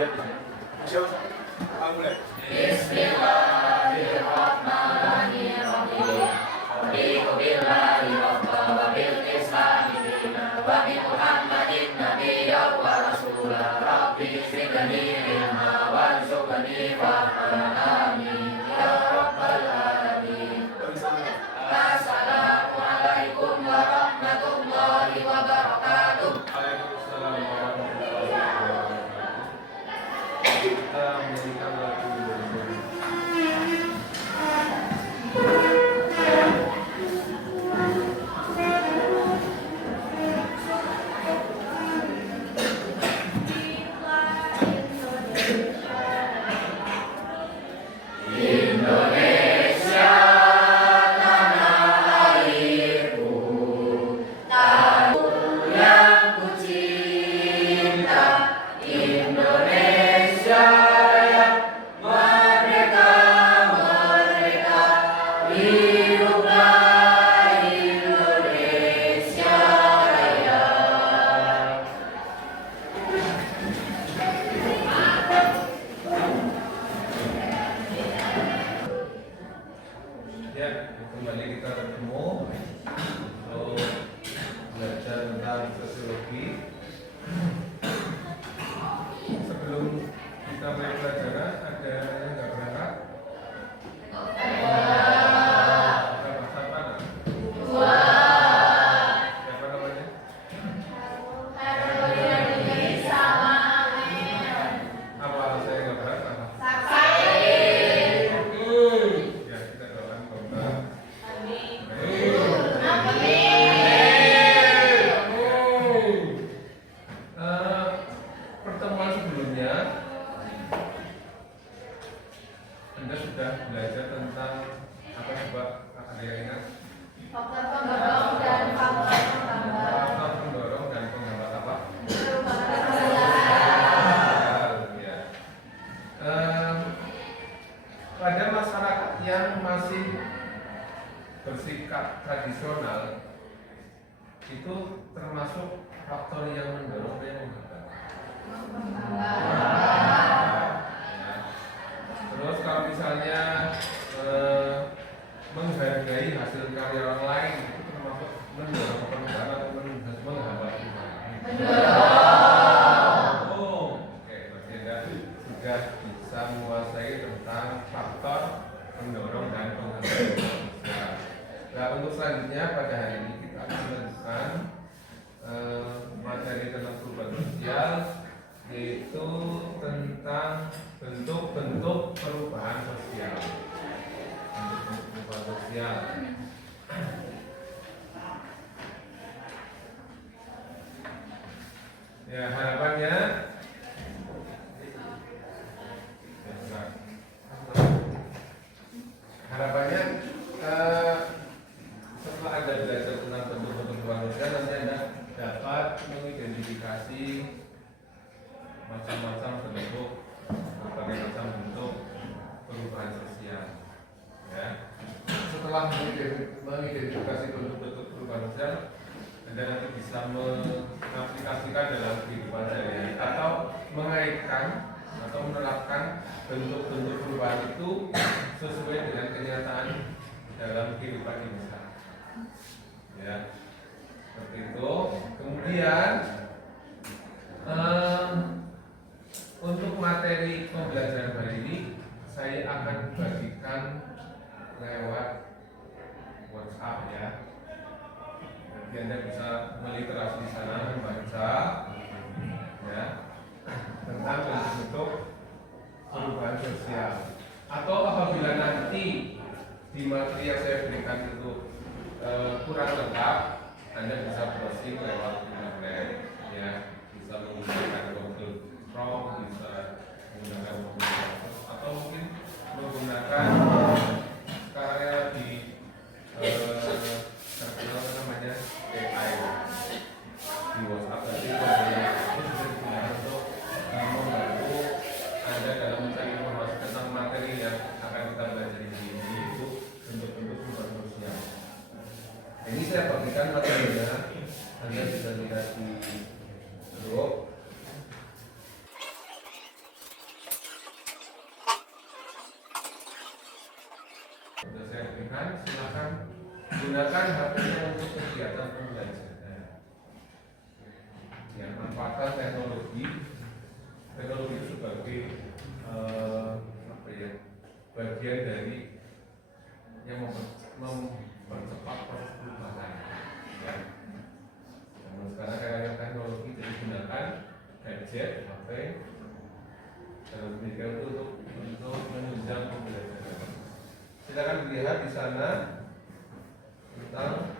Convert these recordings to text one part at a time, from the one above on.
Siapa? Mulai. Bismillahirrahmanirrahim. Raditu billahi rabban wa bil islami dinan wa bi Muhammadin nabiyyan wa rasulan. Rabbi zidni ilma warzuqni fahman. Amin ya rabbal alamin. Assalamu alaikum warahmatullahi wabarakatuh. Waalaikumsalam warahmatullahi wabarakatuh. Kita menyanyikan lagu kembali kita bertemu untuk belajar tentang sosiologi. Sebelum kita mulai pelajaran, ada yang nggak berangkat? Berapa siapa? Siapa namanya? Apa saya nggak berangkat? Ya, kita doakan semoga pertemuan sebelumnya Anda sudah belajar tentang apa coba ada yang ingat? Faktor pendorong dan faktor penghambat. Faktor pendorong dan penghambat apa? Ya. Pada masyarakat yang masih bersikap tradisional itu termasuk faktor yang mendorong dan menghambat. Ya. Terus kalau misalnya menghargai hasil karya orang lain itu termasuk mendorong perubahan atau menghambat? Oh, oke, berarti Anda sudah bisa menguasai tentang faktor pendorong dan penghambat. Nah, untuk selanjutnya pada hari ini kita akan melanjutkan materi tentang perubahan sosial, yaitu tentang bentuk-bentuk perubahan sosial. Bentuk-bentuk perubahan sosial. Ya, harapannya setelah Anda belajar tentang bentuk-bentuk perubahan sosial, nanti Anda dapat mengidentifikasi macam-macam bentuk, berbagai macam bentuk perubahan sosial. Ya. Setelah mengidentifikasi bentuk-bentuk perubahan sosial, Anda nanti bisa mengaplikasikan dalam kehidupan sehari-hari atau mengaitkan atau menerapkan bentuk-bentuk perubahan itu sesuai dengan kenyataan dalam kehidupan kita. Ya, seperti itu. Kemudian untuk materi pembelajaran hari ini saya akan bagikan lewat WhatsApp ya. Nanti Anda bisa meliterasi di sana, membaca ya tentang bentuk-bentuk perubahan sosial. Atau apabila nanti di materi yang saya berikan itu kurang lengkap, Anda bisa browsing lewat internet ya, bisa menggunakan Google Chrome, bisa menggunakan Google Docs, atau mungkin menggunakan sekarang di terkenal namanya AI di WhatsApp tadi, itu bisa digunakan untuk membantu Anda dalam mencari informasi tentang materi yang akan kita pelajari di sini, itu bentuk-bentuk perubahan sosial. Ini saya bagikan materinya, Anda bisa lihat di grup. gunakan HP-nya untuk kegiatan pembelajaran. Ya, manfaatkan teknologi itu sebagai bagian dari yang mempercepat proses perubahan. Ya. Namun sekarang karena teknologi jadi gunakan gadget, HP, dan pendidikan itu untuk menunjang pembelajaran. Silakan dilihat di sana tentang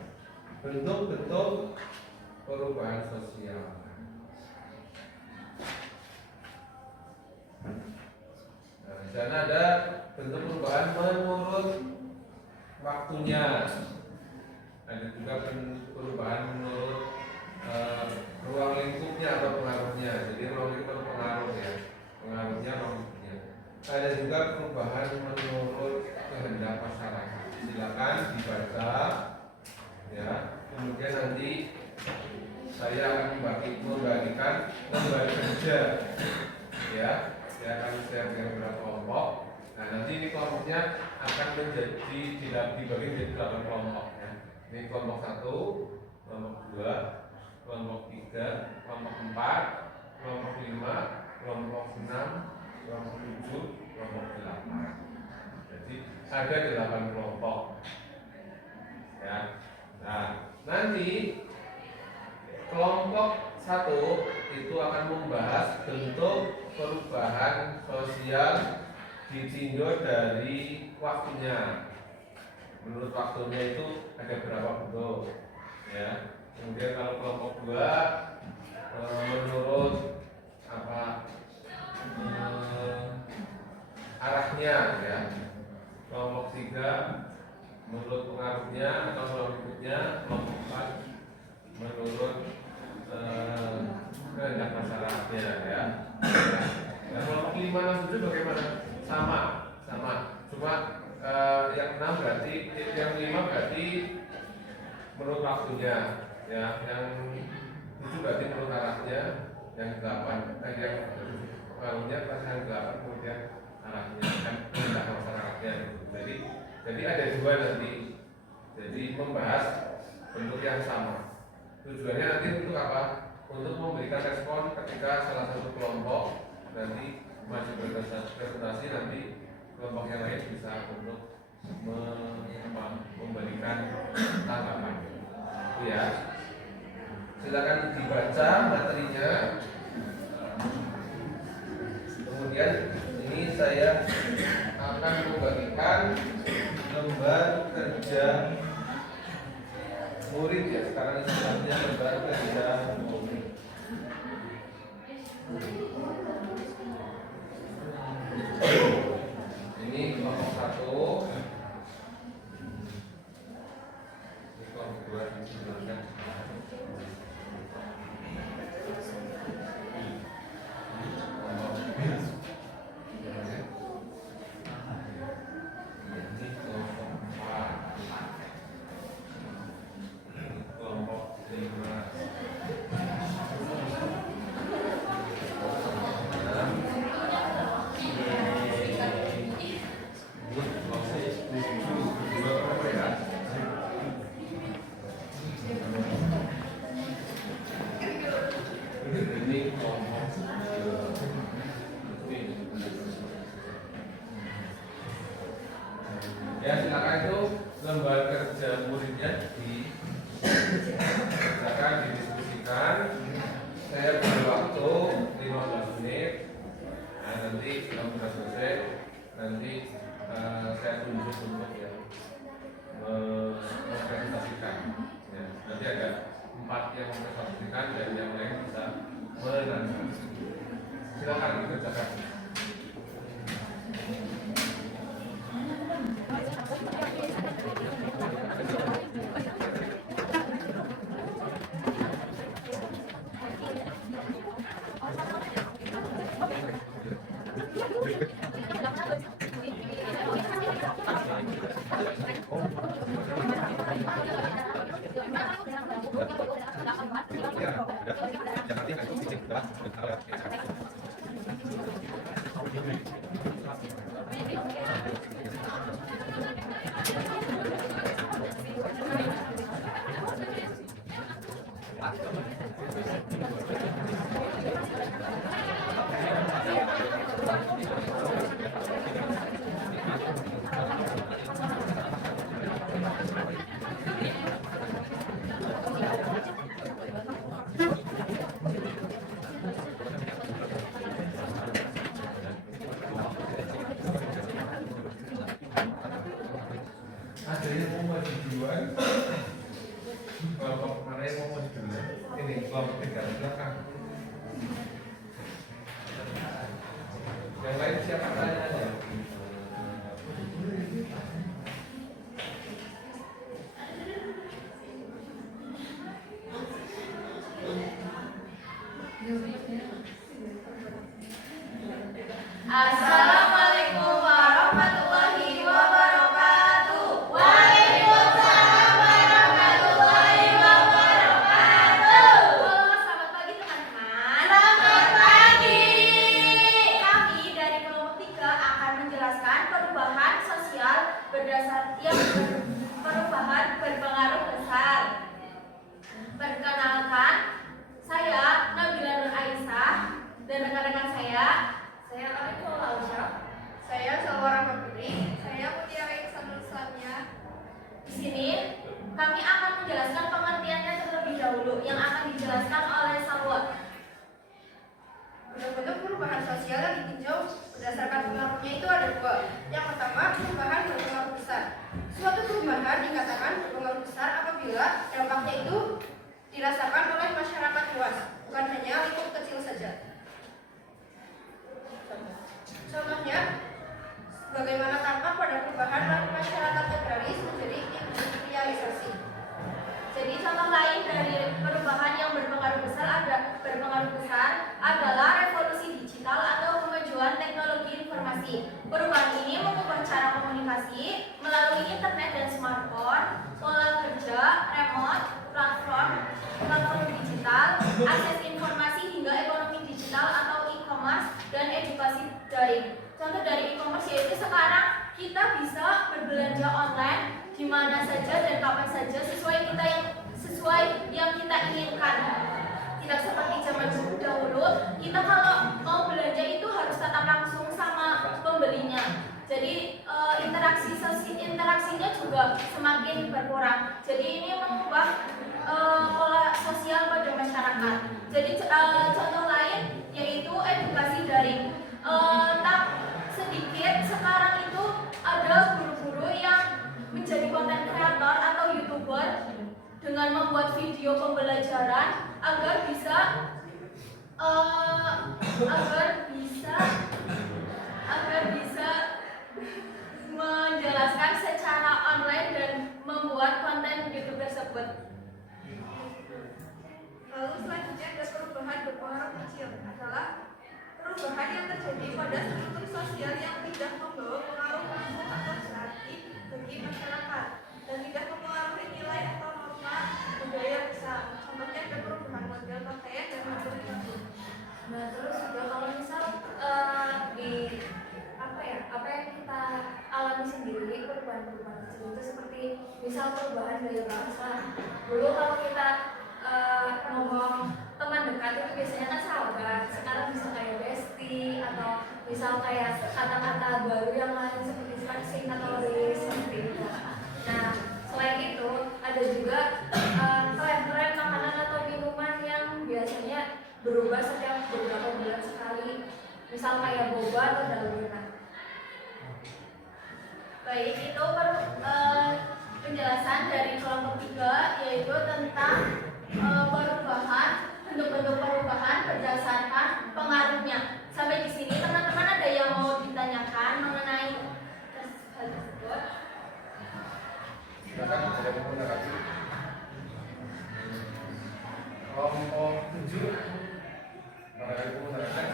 bentuk-bentuk perubahan sosial. Nah, di sana ada bentuk perubahan menurut waktunya. Ada juga perubahan menurut ruang lingkupnya atau pengaruhnya. Jadi ruang lingkup atau pengaruh ya, pengaruhnya ruang lingkupnya. Ada juga perubahan menurut kehendak masyarakat. Silakan dibaca ya. Kemudian nanti saya akan membagikan lembaga kerja ya. Saya akan share beberapa kelompok. Nah, nanti ini kelompoknya akan dibagi menjadi 8 kelompok ya. Ini kelompok 1, kelompok 2, kelompok 3, kelompok 4, kelompok 5, kelompok 6, kelompok 7, kelompok 8. Jadi ada 8 kelompok. Ya. Nah, nanti kelompok 1 itu akan membahas bentuk perubahan sosial ditinjau dari waktunya. Menurut waktunya itu ada berapa bentuk ya. Kemudian kalau kelompok 2 menurut arahnya ya. Kelompok 3 menurut pengaruhnya atau ruang lingkupnya. Kelompok 4 menurut kehendak masyarakatnya ya. Nah, kelompok 5 dan 7 bagaimana? Sama. Cuma yang 6 berarti, yang 5 berarti menurut waktunya, ya. Yang 7 berarti menurut arahnya, yang 8 yang pengaruhnya pas yang 8 kemudian arahnya kan kehendak masyarakatnya. Jadi ada 2 nanti. Jadi membahas bentuk yang sama. Tujuannya nanti untuk apa? Untuk memberikan respon ketika salah satu kelompok nanti maju berpresentasi, nanti kelompok yang lain bisa untuk memberikan tanggapan. Itu ya. Silakan dibaca materinya. Kemudian ini saya akan membagikan lembar kerja murid ya. Sekarang istilahnya lembar kerja murid. Ini kelompok 1. Ini kelompok 2 disilakan. Ya, silakan itu lembar kerja muridnya silakan didiskusikan. Saya beri waktu 15 menit. Nah, nanti kalau sudah selesai, nanti saya tunjuk untuk ya mempresentasikan. Ya, nanti ada 4 yang mempresentasikan dan yang lain bisa menanyakan. Silakan dikerjakan. ini kelompok 3 silakan. Yang lain siapa tanya aja. Assalamualaikum warahmatullahi wabarakatuh. Waalaikumsalam warahmatullahi wabarakatuh. Selamat pagi teman-teman. Selamat pagi. Kami dari kelompok 3 akan menjelaskan perubahan sosial perubahan berpengaruh besar. Perkenalkan, saya Nabila Nur Aisyah dan rekan-rekan saya Ariful Lausyah, saya Salwara Putri, saya Mutiara Iksanul Islamnya. Di sini kami akan menjelaskan pengertiannya terlebih dahulu yang akan dijelaskan oleh Salwa. Bentuk-bentuk perubahan sosial yang ditinjau berdasarkan pengaruhnya itu ada 2. Yang pertama, perubahan berpengaruh besar. Suatu perubahan dikatakan berpengaruh besar apabila dampaknya itu dirasakan oleh masyarakat luas, bukan hanya lingkup kecil saja. Contohnya, bagaimana tampak pada perubahan masyarakat agraris menjadi industrialisasi. Jadi contoh lain dari perubahan yang berpengaruh besar adalah revolusi digital atau kemajuan teknologi informasi. Perubahan ini mengubah cara komunikasi melalui internet dan smartphone, pola kerja, remote, platform digital, akses informasi hingga ekonomi digital atau e-commerce dan edukasi daring. Contoh dari e-commerce yaitu sekarang kita bisa berbelanja online di mana saja dan kapan saja sesuai yang kita inginkan. Tidak seperti zaman dahulu, kita kalau mau belanja itu harus tatap langsung sama pembelinya. Jadi interaksinya juga semakin berkurang. Jadi ini mengubah pola sosial pada masyarakat. Jadi contoh lain yaitu edukasi daring. Tak sedikit sekarang itu ada guru-guru yang menjadi konten kreator atau YouTuber dengan membuat video pembelajaran agar bisa menjelaskan secara online dan membuat konten YouTube tersebut. Lalu selanjutnya ada perubahan berpengaruh kecil adalah perubahan yang terjadi pada struktur sosial yang tidak membawa pengaruh langsung atau berarti bagi masyarakat dan tidak mempengaruhi nilai atau norma budaya besar. Contohnya ada perubahan model pakaian dan model rambut. Nah, terus juga kalau misal apa yang kita alami sendiri perubahan-perubahan kecil itu seperti misal perubahan gaya bahasa. Dulu kalau kita ngomong teman dekat itu biasanya kan sahabat, sekarang bisa kayak bestie atau misal kayak kata-kata baru yang lain seperti flexing atau race seperti itu. Nah, selain itu ada juga tren-tren makanan atau minuman yang biasanya berubah setiap beberapa bulan sekali, misal kayak boba atau dalgona. Baik, itu penjelasan dari kelompok 3 yaitu tentang bentuk-bentuk perubahan berdasarkan pengaruhnya. Sampai di sini teman-teman ada yang mau ditanyakan mengenai hal tersebut? Silakan ada yang mau menanggapi. Kelompok 7 barangkali mau menanggapi.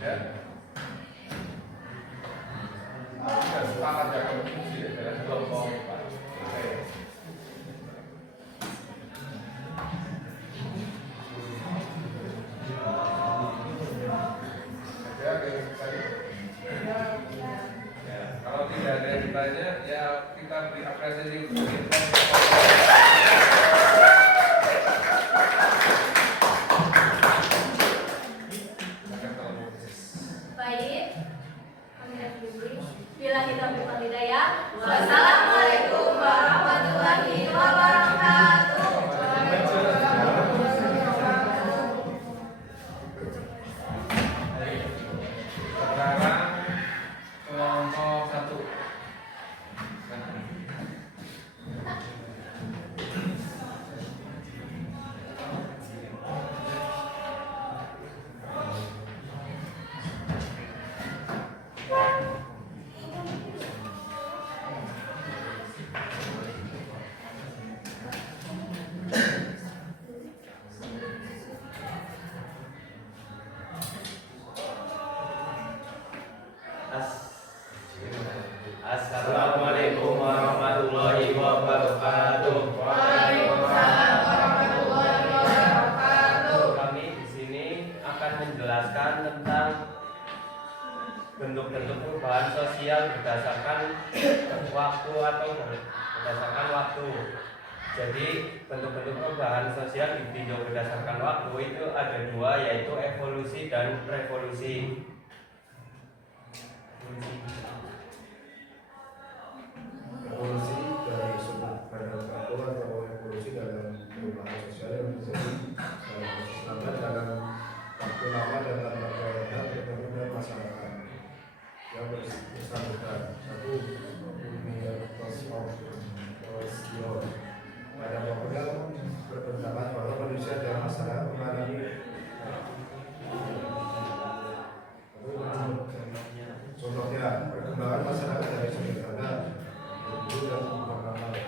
Ya. Sudah sepakat ya kalau fungsi adalah kelompok. Oke. Ya, kalau tidak ada yang ditanya, ya kita beri apresiasi untuk kita. Baik, kami akhiri. Bila kita berhidayah. Wassalamualaikum warahmatullahi wabarakatuh. Sekarang bentuk-bentuk perubahan sosial berdasarkan waktu atau berdasarkan waktu. Jadi bentuk-bentuk perubahan sosial ditinjau berdasarkan waktu itu ada dua, yaitu evolusi dan revolusi. Evolusi dari sudut pandang satu atau evolusi dalam perubahan sosial yang terjadi dalam waktu lama dan tanpa perubahan terhadap masyarakat yang bersangkutan. Satu, dunia sosial. Pada pokoknya berpendapat bahwa manusia dan masyarakat mengalami contohnya perkembangan masyarakat dari sederhana dulu dan berpengaruh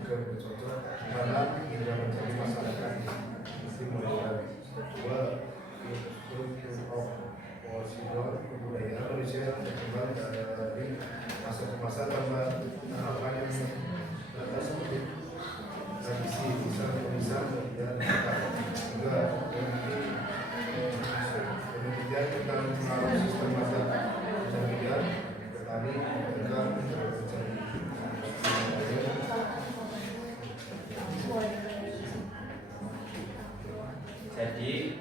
ke bercocok mana hingga menjadi masyarakat sistem modern. Dua, kebudayaan manusia yang berkembang dari masa ke masa tanpa harapan yang terbatas seperti tradisi, lisan, dan juga demikian tentang pengaruh sistem masyarakat kemudian petani pedagang Jadi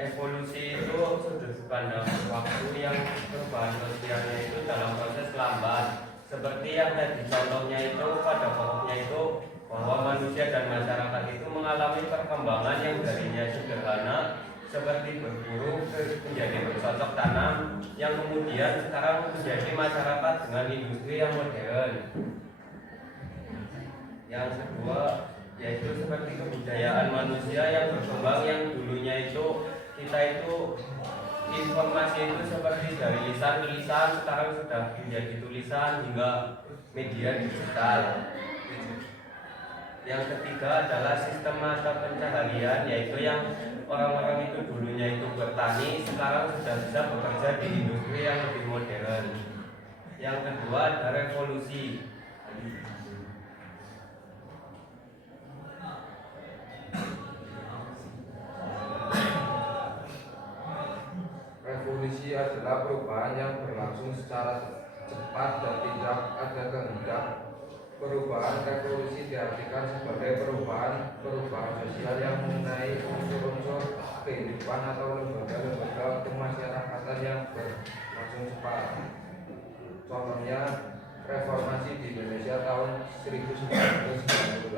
evolusi itu sudut pandang waktu yang perubahan sosialnya itu dalam proses lambat. Seperti yang tadi contohnya itu pada pokoknya itu bahwa manusia dan masyarakat itu mengalami perkembangan yang darinya sederhana seperti berburu menjadi bercocok tanam yang kemudian sekarang menjadi masyarakat dengan industri yang modern. Yang kedua yaitu seperti kebudayaan manusia yang berkembang, yang dulunya itu kita itu informasi itu seperti dari lisan ke lisan, sekarang sudah menjadi tulisan hingga media digital. Yang ketiga adalah sistem mata pencaharian, yaitu yang orang-orang itu dulunya itu bertani, sekarang sudah bisa bekerja di industri yang lebih modern. Yang kedua ada revolusi. Revolusi adalah perubahan yang berlangsung secara cepat dan tidak ada kehendak. Perubahan revolusi diartikan sebagai perubahan sosial yang mengenai unsur-unsur kehidupan atau lembaga-lembaga kemasyarakatan yang berlangsung cepat. Contohnya reformasi di Indonesia tahun 1998.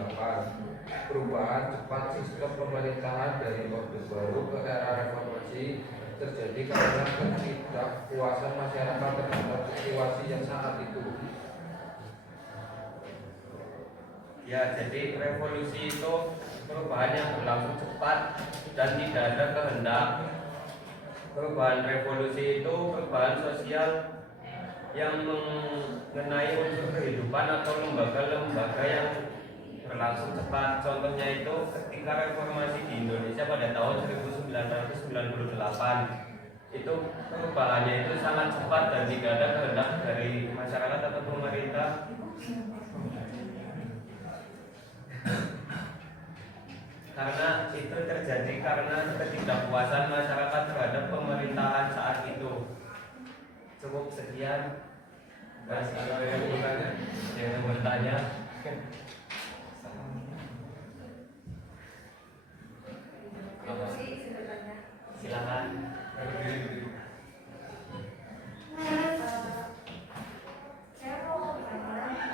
Perubahan cepat sistem pemerintahan dari Orde Baru ke era reformasi terjadi karena ketidakpuasan masyarakat terhadap situasi yang saat itu. Ya, jadi revolusi itu perubahan yang berlangsung cepat dan tidak ada kehendak. Perubahan revolusi itu perubahan sosial yang mengenai unsur kehidupan atau lembaga-lembaga yang berlangsung cepat. Contohnya itu ketika reformasi di Indonesia pada tahun 1998, itu perubahannya itu sangat cepat dan tidak ada kehendak dari masyarakat atau pemerintah. Karena itu terjadi karena ketidakpuasan masyarakat terhadap pemerintahan saat itu. Cukup sekian. Mas, ada yang bertanya? Yang bertanya? Silakan. Saya mau bertanya,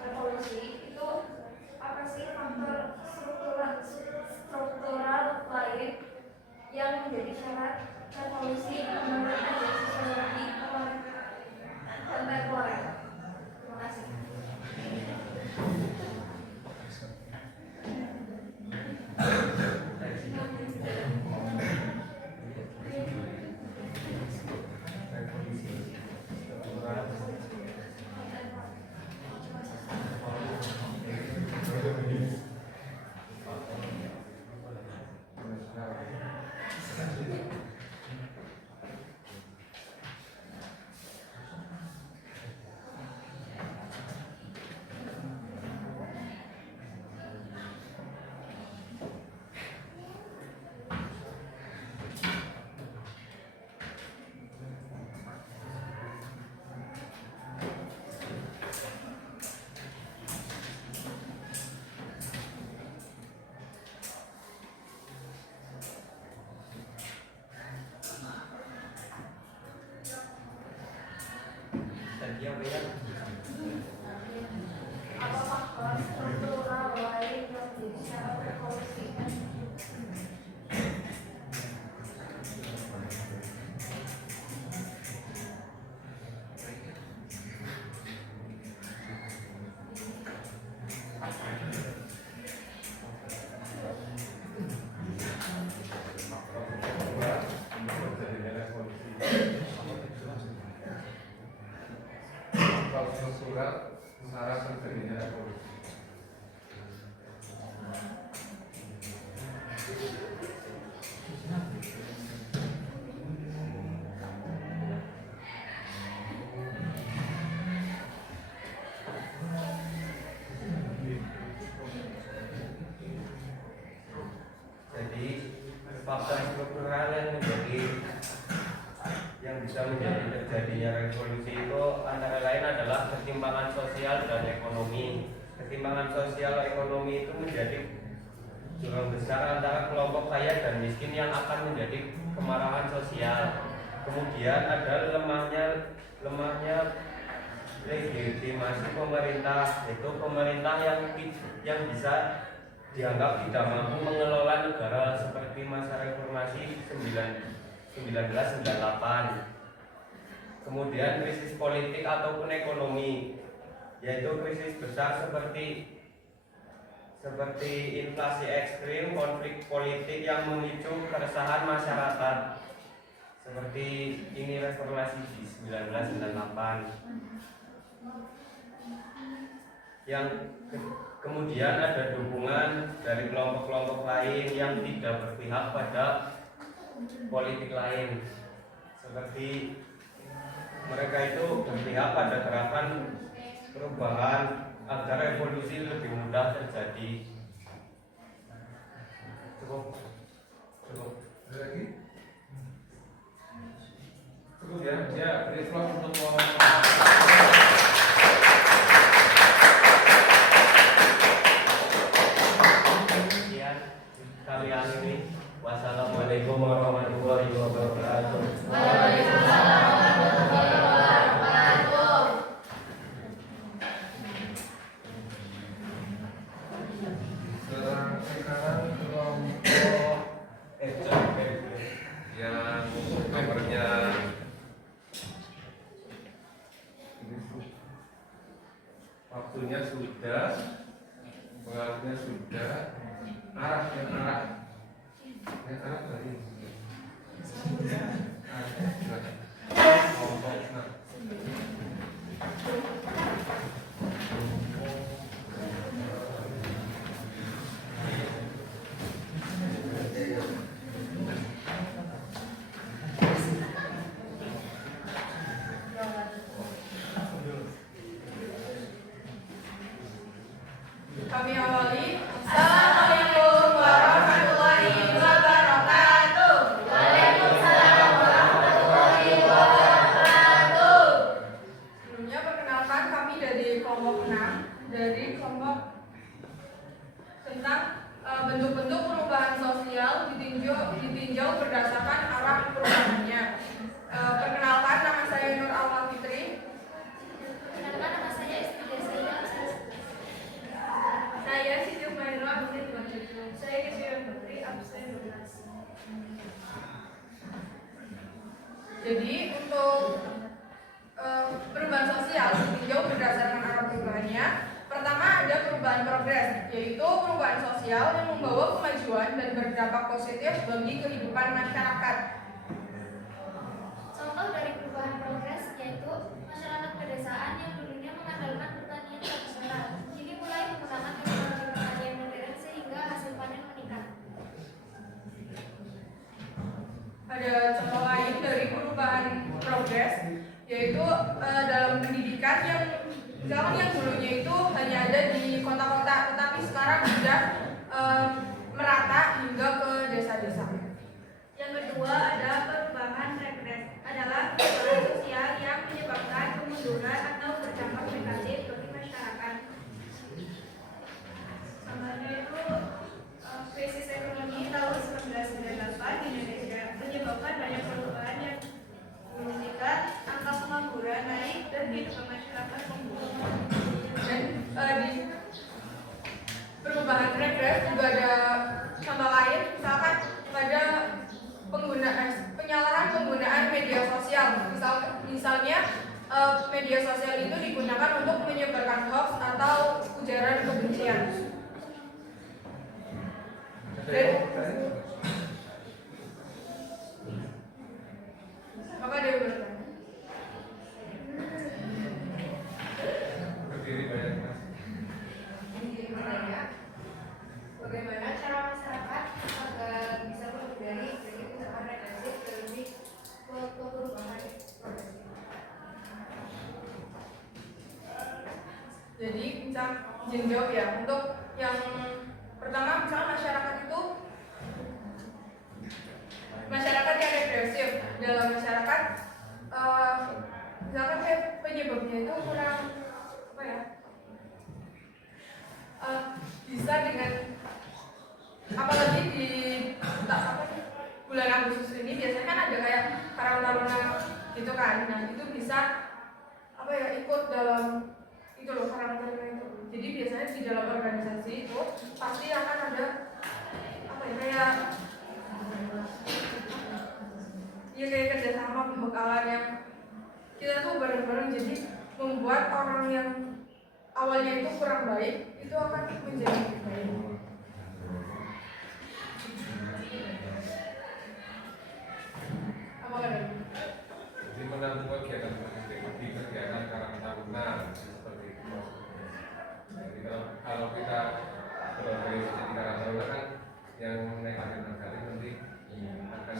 revolusi itu apa sih faktor struktural lain yang menjadi syarat revolusi menurut ada sosiologi kontemporer? Terima kasih. mempersurat syarat terjadinya revolusi. Jadi faktor struktural yang bisa menjadi terjadinya revolusi itu antara lain adalah ketimpangan sosial dan ekonomi. Ketimpangan sosial ekonomi itu menjadi jurang besar antara kelompok kaya dan miskin yang akan menjadi kemarahan sosial. Kemudian ada lemahnya legitimasi pemerintah, yaitu pemerintah yang bisa dianggap tidak mampu mengelola negara seperti masa reformasi 1998. Kemudian krisis politik ataupun ekonomi, yaitu krisis besar seperti inflasi ekstrim, konflik politik yang memicu keresahan masyarakat. Seperti ini reformasi di 1998. Yang kemudian ada dukungan dari kelompok-kelompok lain yang tidak berpihak pada politik lain, seperti mereka itu berpihak pada gerakan perubahan agar revolusi lebih mudah terjadi. Cukup. Ada lagi? Cukup ya, beri vlog untuk Sekian kami akhiri. Wassalamualaikum warahmatullahi wabarakatuh. Waalaikumsalam warahmatullahi wabarakatuh. sekarang kelompok yang nomornya waktunya sudah, pengaruhnya sudah, arah tadi. Kelompok Kami awali. Assalamualaikum warahmatullahi wabarakatuh. Waalaikumsalam warahmatullahi wabarakatuh. Sebelumnya perkenalkan kami dari kelompok 6, dari kelompok tentang bentuk-bentuk perubahan sosial ditinjau berdasarkan arah perubahannya. Perkenalkan, nama saya Nur Alma Fitri. Perkenalkan, nama saya Istri Desaya. Saya Siti Umairah absen 27. Saya Kesian Putri absen 12. Jadi untuk perubahan sosial ditinjau berdasarkan arah perubahannya. Pertama ada perubahan progres, yaitu perubahan sosial yang membawa kemajuan dan berdampak positif bagi kehidupan masyarakat. Contoh dari perubahan progres yaitu masyarakat pedesaan yang dulunya mengandalkan pertanian tradisional, kini mulai menggunakan teknologi pertanian modern sehingga hasil panen meningkat. Ada contoh lain dari perubahan progres, yaitu dalam pendidikan yang misalkan yang dulunya itu hanya ada di kota-kota, tetapi sekarang sudah merata hingga ke desa-desa. Yang kedua ada perubahan regres, adalah perubahan sosial yang menyebabkan kemunduran atau berdampak negatif bagi masyarakat. Contohnya itu krisis ekonomi tahun 1998 di Indonesia menyebabkan banyak perubahan yang menunjukkan angka pengangguran naik dan kehidupan masyarakat memburuk. Dan di perubahan regres juga ada contoh lain, misalkan pada penyalahan penggunaan media sosial. Misalnya media sosial itu digunakan untuk menyebarkan hoax atau ujaran kebencian. Maka dia bertanya. Jadi bisa izin jawab ya. Untuk yang pertama, misalnya masyarakat yang represif. Dalam masyarakat misalkan kayak penyebabnya itu kurang apa ya, bisa dengan apalagi di bulan Agustus ini biasanya kan ada kayak Karang Taruna gitu kan. Nah itu bisa apa ya, ikut dalam itu loh, Karang Taruna itu. Jadi biasanya di dalam organisasi itu pasti akan ada apa ya, kayak kerjasama pembekalan yang kita tuh bareng-bareng, jadi membuat orang yang awalnya itu kurang baik itu akan menjadi lebih baik. Apa kan? Jadi menanggung kegiatan di kegiatan Karang Taruna seperti itu. Jadi kalau kita berorganisasi di Karang Taruna kan yang negatif nanti akan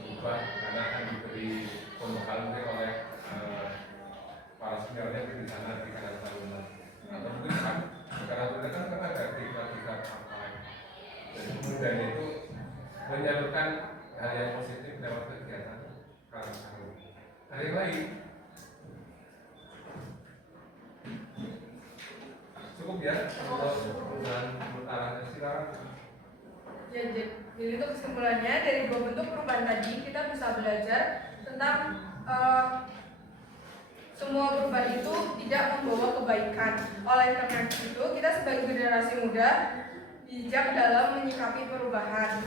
berubah karena akan diberi pembekalan mungkin oleh para seniornya di sana di Karang Taruna. Atau mungkin kan Karang Taruna kan ada diklat apa. Jadi kemudian itu menyalurkan hal yang positif lewat kegiatan Karang Taruna. Ada yang lain? Cukup ya untuk perubahan perubahan silakan. Ya, jadi untuk kesimpulannya dari dua bentuk perubahan tadi kita bisa belajar tentang semua perubahan itu tidak membawa kebaikan. Oleh karena itu kita sebagai generasi muda bijak dalam menyikapi perubahan.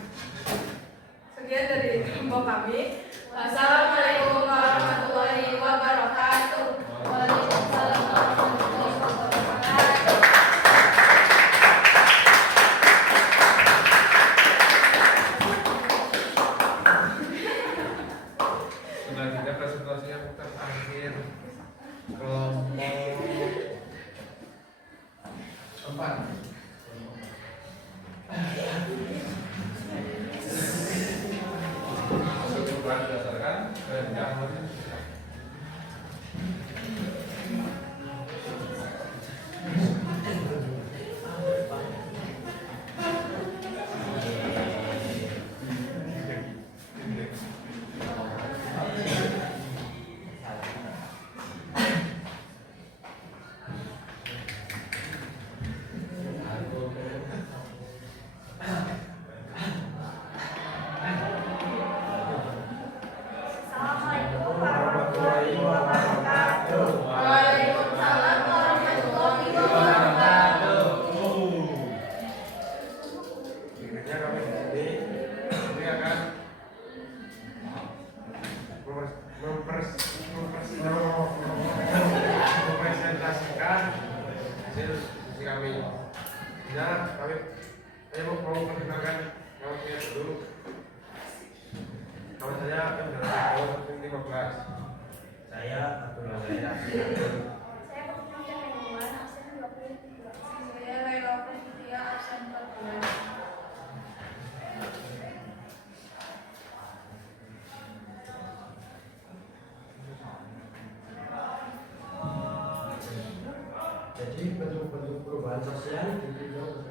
Sekian dari info kami. Wassalamualaikum warahmatullahi wabarakatuh. Waalaikumsalam warahmatullahi wabarakatuh. Selanjutnya presentasinya terakhir kelompok 4. Perubahan berdasarkan kehendak manusia. Assalamualaikum warahmatullahi wabarakatuh. Waalaikumsalam warahmatullahi wabarakatuh. Berikutnya kami di sini Ini akan mempresentasikan hasil diskusi kami. Ya, kami mau memperkenalkan kami dulu. Nama saya Abdul 15. Saya Abdul Ghani. Saya Putri Cahayaan, absen 22. Saya Laila Kustia, absen 14. Jadi bentuk-bentuk perubahan sosial ditinjau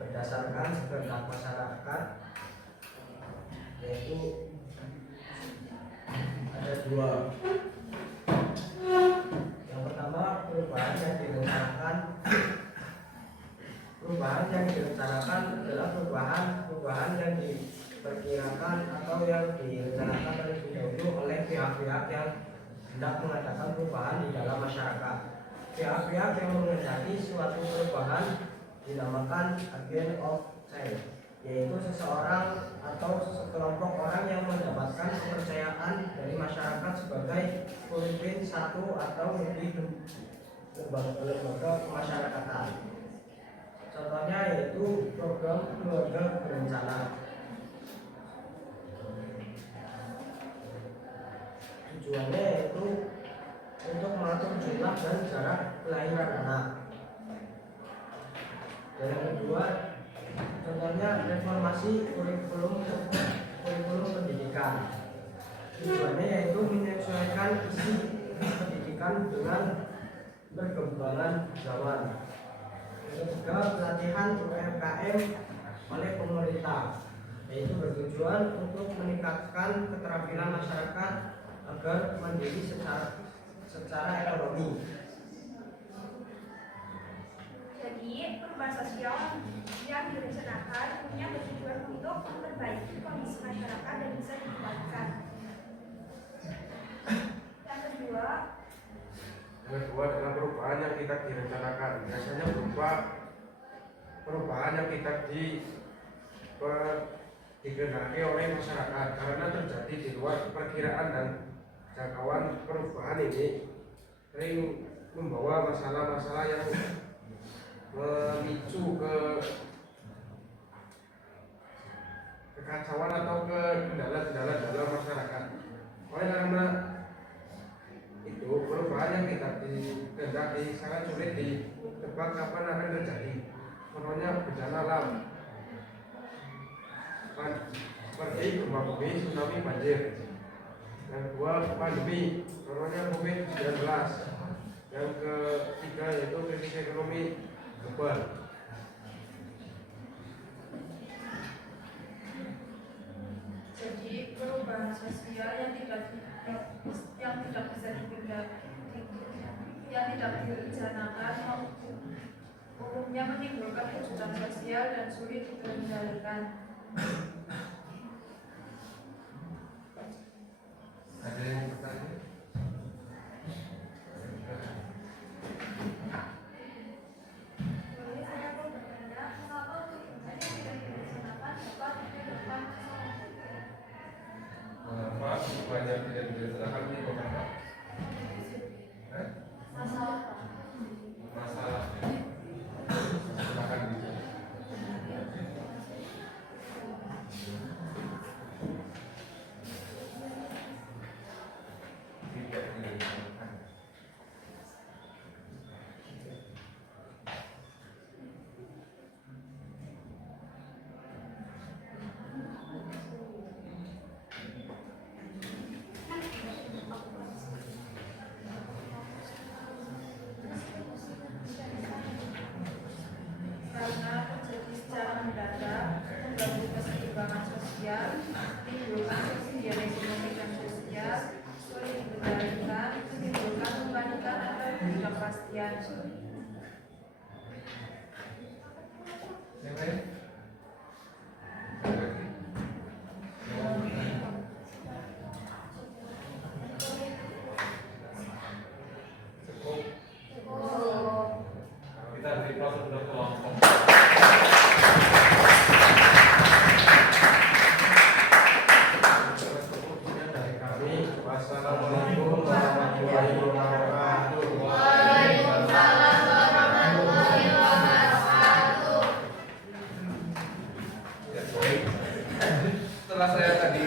berdasarkan kehendak masyarakat, yaitu ada dua. Yang pertama, perubahan yang direncanakan adalah perubahan yang diperkirakan atau yang direncanakan terlebih dahulu oleh pihak-pihak yang hendak mengadakan perubahan di dalam masyarakat. Pihak-pihak yang menghendaki suatu perubahan dinamakan agent of change, yaitu seseorang atau sekelompok orang yang mendapatkan kepercayaan dari masyarakat sebagai pemimpin satu atau lebih lembaga kemasyarakatan. Contohnya yaitu program keluarga berencana. Tujuannya yaitu untuk mengatur jumlah dan jarak kelahiran anak. Dan yang kedua, contohnya reformasi kurikulum pendidikan. Tujuannya yaitu menyesuaikan isi pendidikan dengan berkembangan zaman. Yang ketiga, pelatihan UMKM oleh pemerintah, yaitu bertujuan untuk meningkatkan keterampilan masyarakat agar mandiri secara ekonomi. Jadi, perubahan sosial yang direncanakan punya bertujuan untuk memperbaiki kondisi masyarakat dan bisa dikembangkan. Yang kedua adalah perubahan yang kita direncanakan. Biasanya berupa perubahan yang kita digendaki oleh masyarakat karena terjadi di luar perkiraan dan jangkauan. Perubahan ini sering membawa masalah-masalah yang memicu kekacauan atau kendala-kendala dalam masyarakat. Oleh karena itu, perubahan yang kita dikehendaki sangat sulit ditebak kapan akan terjadi. Contohnya bencana alam seperti gempa bumi, tsunami, banjir. Yang kedua, pandemi, contohnya COVID-19. Yang ketiga yaitu krisis ekonomi global. Jadi perubahan sosial yang tidak bisa direncanakan umumnya menimbulkan kejutan sosial dan sulit dikendalikan. Ada yang bertanya? Boleh saya bertanya, mengapa perubahan yang tidak direncanakan dapat menyebabkan Mengapa perubahan yang tidak direncanakan menyebabkan apa? Masalah. Masalah. Silakan bisa. Tidak direncanakan. Karena terjadi secara mendadak, mengganggu keseimbangan sosial, menimbulkan kesenjangan ekonomi dan sosial, sulit dikendalikan, menimbulkan kepanikan atau ketidakpastian. Yang lain? Cukup. Kita beri prosedur kelompok. Dari kami, wassalamualaikum warahmatullahi wabarakatuh. Ya, baik. Setelah saya tadi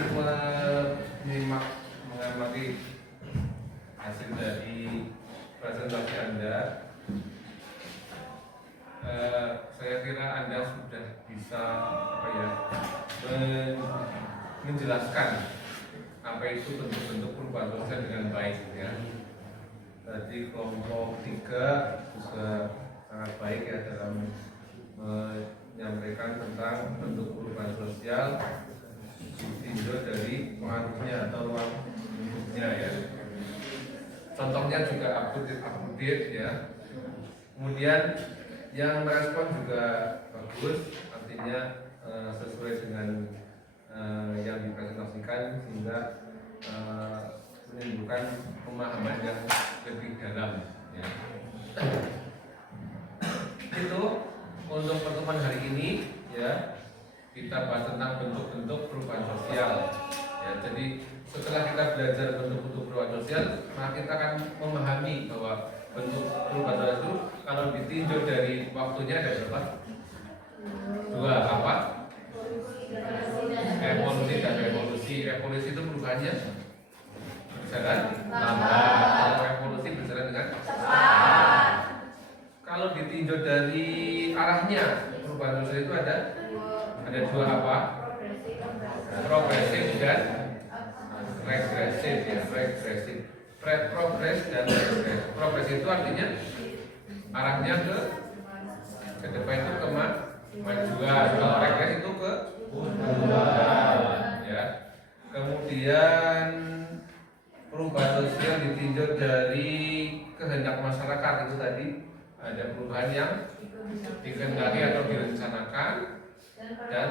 mengamati hasil dari presentasi Anda, saya kira Anda sudah bisa menjelaskan apa itu bentuk-bentuk perubahan sosial dengan baik, ya. Tadi kelompok 3 juga sangat baik ya dalam menyampaikan tentang bentuk perubahan sosial ditinjau dari pengaruhnya atau ruang lingkupnya, ya. Contohnya juga update ya. Kemudian yang merespon juga bagus, artinya sesuai dengan yang dipresentasikan sehingga menimbulkan pemahaman yang lebih dalam, ya. Itu untuk pertemuan hari ini, ya, kita bahas tentang bentuk-bentuk perubahan sosial, ya. Jadi setelah kita belajar bentuk-bentuk perubahan sosial, maka kita akan memahami bahwa bentuk perubahan sosial itu kalau ditinjau dari waktunya ada berapa? 2, apa? Evolusi dan revolusi. Evolusi itu perubahannya berjalan lambat, kalau revolusi berjalan dengan cepat. Kalau ditinjau dari arahnya, perubahan sosial itu ada 2 apa? Progresif dan regresif, ya. Progres dan regres. Progres itu artinya arahnya ke depan itu kemajuan, kalau regres itu ke munduran, ya. Kemudian perubahan sosial ditinjau dari kehendak masyarakat itu tadi, ada perubahan yang dikehendaki atau direncanakan dan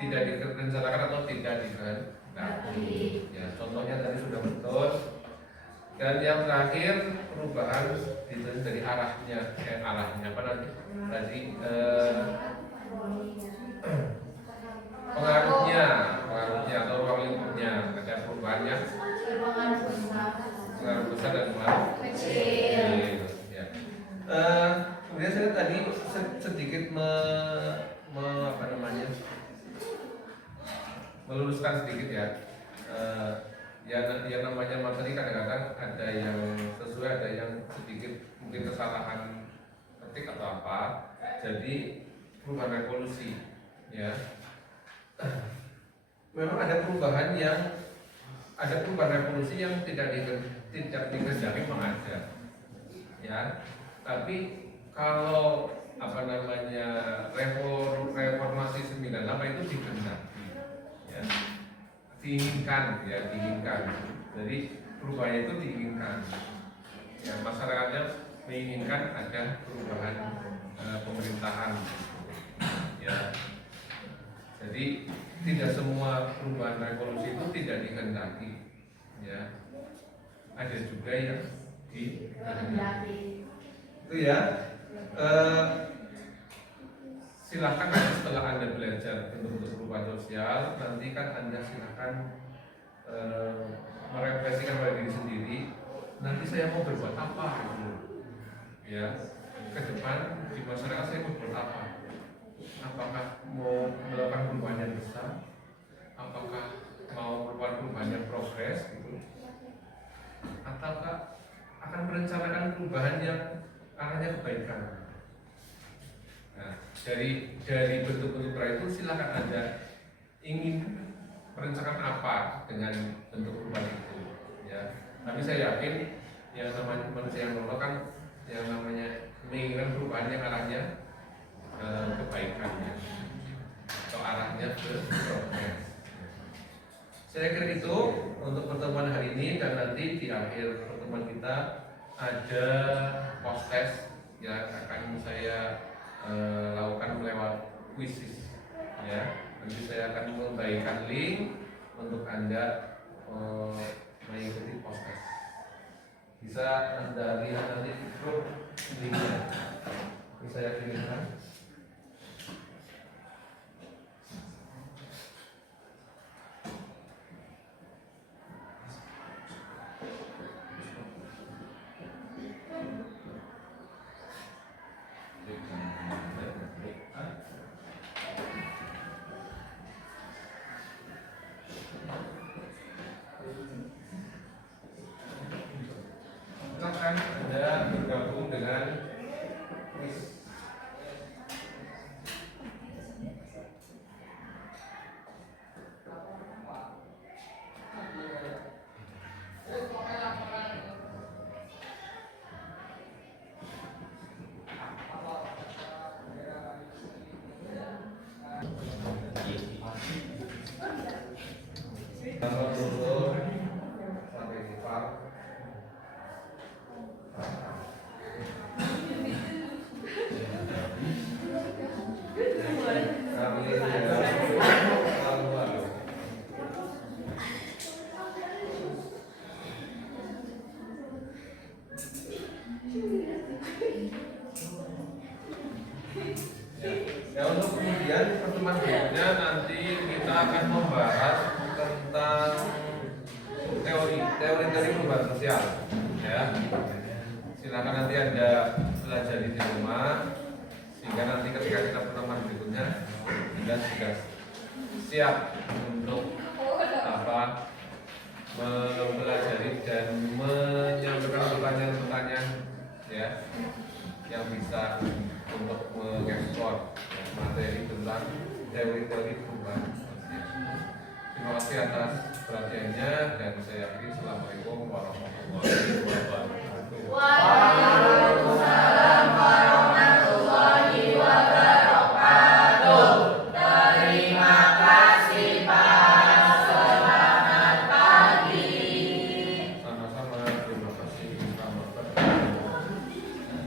tidak direncanakan atau tidak dikehendaki. Ya, contohnya tadi sudah betul. Dan yang terakhir perubahan ditinjau dari arahnya, arahnya apa nanti? Tadi pengaruhnya atau ruang lingkupnya, ada perubahannya, pengaruh besar dan pengaruh kecil. Ya. Kemudian saya tadi sedikit meluruskan sedikit ya. Ya namanya materi kadang-kadang ada yang sesuai, ada yang sedikit mungkin kesalahan ketik atau apa. Jadi perubahan revolusi, ya. Memang ada perubahan revolusi yang tidak dikehendaki memang ada, ya. Tapi kalau reformasi 98 itu dikehendaki, ya. Diinginkan. Jadi perubahan itu diinginkan, ya. Masyarakatnya menginginkan ada perubahan pemerintahan, ya. Jadi tidak semua perubahan revolusi itu tidak dikehendaki, ya. Ada juga yang dikehendaki. Itu ya. Silahkan nanti setelah Anda belajar bentuk-bentuk perubahan sosial, nanti kan Anda silahkan merefleksikan pada diri sendiri. Nanti saya mau berbuat apa, gitu. Ya, ke depan di masyarakat saya mau berbuat apa? Apakah mau melakukan perubahan yang besar? Apakah mau melakukan perubahan yang progres, gitu? Ataukah akan merencanakan perubahan yang arahnya kebaikan? Nah, dari bentuk-bentuk perubahan itu silakan Anda ingin merencanakan apa dengan bentuk perubahan itu, ya. Tapi saya yakin yang namanya manusia yang normal kan yang namanya menginginkan perubahan yang arahnya kebaikannya atau arahnya ke progres. Saya kira itu untuk pertemuan hari ini, dan nanti di akhir pertemuan kita ada post test yang akan saya lakukan lewat quizzes, ya. Nanti saya akan membagikan link untuk Anda mengikuti post test. Bisa Anda lihat nanti di grup linknya. Bisa saya kirimkan. Silakan Anda bergabung dengan quiz. Kalau dulu sampai di park. Ya, untuk kemudian pertemuan berikutnya nanti kita akan membahas tentang teori perubahan sosial, ya. Silakan nanti Anda belajar di rumah sehingga nanti ketika kita pertemuan berikutnya Anda sudah siap untuk mempelajari dan menyampaikan pertanyaan-pertanyaan, ya, yang bisa untuk mengeksplor materi tentang teori-teori perubahan sosial. Terima kasih atas perhatiannya, dan saya akhiri. Assalamualaikum warahmatullahi wabarakatuh.